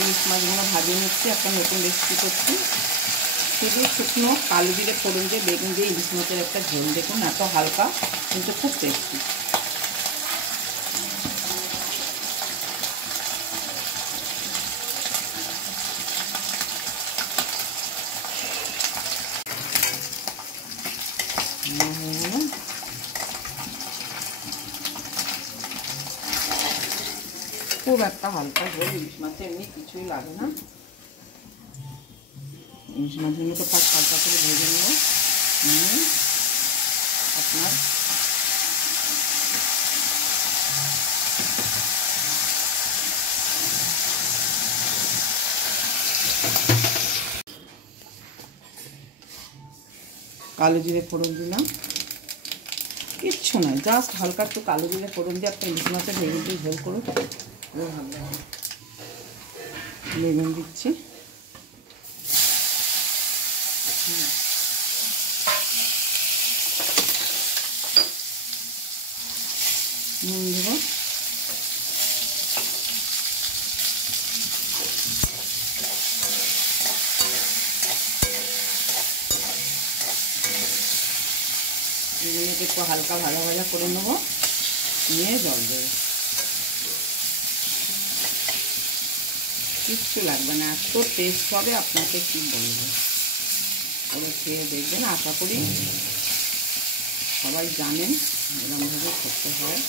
ইলিশ মাছগুলো ভাজিয়ে নিচ্ছি। একটা নতুন রেসিপি করছি, শুধু শুকনো কালো জিরে ফোড়ন দিয়ে বেগুন দিয়ে ইলিশ মাছের একটা ঝোল। দেখুন এত হালকা কিন্তু খুব টেস্টি। খুব একটা হালকা ঝোল, ইলিশ মাছে এমনি কিছুই লাগে না। ইলিশ মাছগুলোকে ফার্স্ট হালকা করে ভেজে নেব, নিয়ে আপনার কালো জিরে ফোড়ন দিলাম, কিচ্ছু নয়, জাস্ট হালকা একটু কালো জিরে ফোড়ন দিয়ে একটা ইলিশ মাছের বেগুন দিয়ে ঝোল করুন, ভালো লাগে। বেগুন দিচ্ছি, নুন দেবো, এগুলোকে একটু হালকা ভাজা ভাজা করে নেবো, নিয়ে জল দেবো। কিচ্ছু লাগবে না, এত টেস্ট হবে আপনাকে কি বলবো, ওরা খেয়ে দেখবেন। আশা করি সবাই জানেন এরকমভাবে করতে হয়।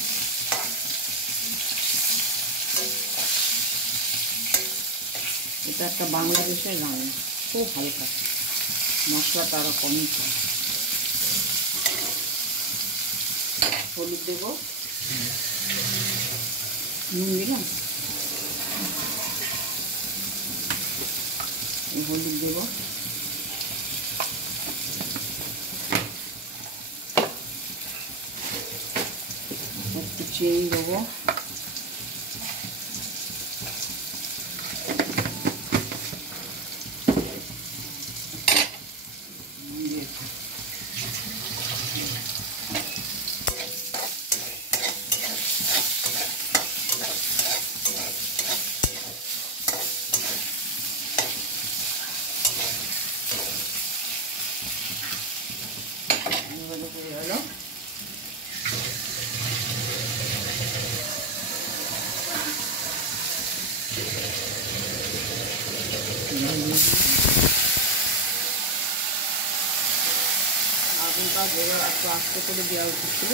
এটা একটা বাংলাদেশের রান্না, খুব হালকা, মশলাটা আরও কমই খায়। হলুদ দেব, নুন দিলাম, হলুদ দেব, একটু চিনি দেবো, আগুনটা একটু আস্তে করে দেওয়া উচিত ছিল,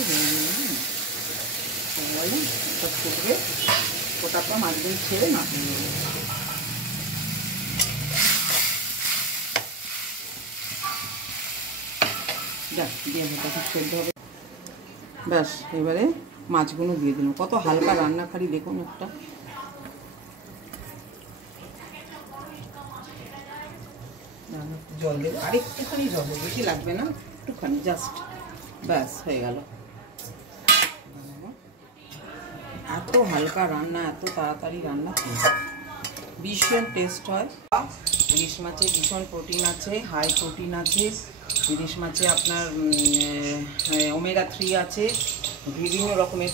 বলে ওটা ফুটবে, ওটাটা মাছগুলো ছেড়ে না যাক দিয়ে ওটাকে সেদ্ধ হবে। ব্যাস, এবারে মাছগুলো দিয়ে দিলাম। কত হালকা রান্নাকারী দেখুন একটা। জল দেবো, আরেকটুখানি জল দেবো, বেশি লাগবে না, একটুখানি জাস্ট, ব্যাস হয়ে গেল। এত হালকা রান্না, এত তাড়াতাড়ি রান্না, ভীষণ টেস্ট হয়। ইলিশ মাছে ভীষণ প্রোটিন আছে, হাই প্রোটিন আছে। ইলিশ মাছে আপনার ওমেগা 3 আছে, বিভিন্ন রকমের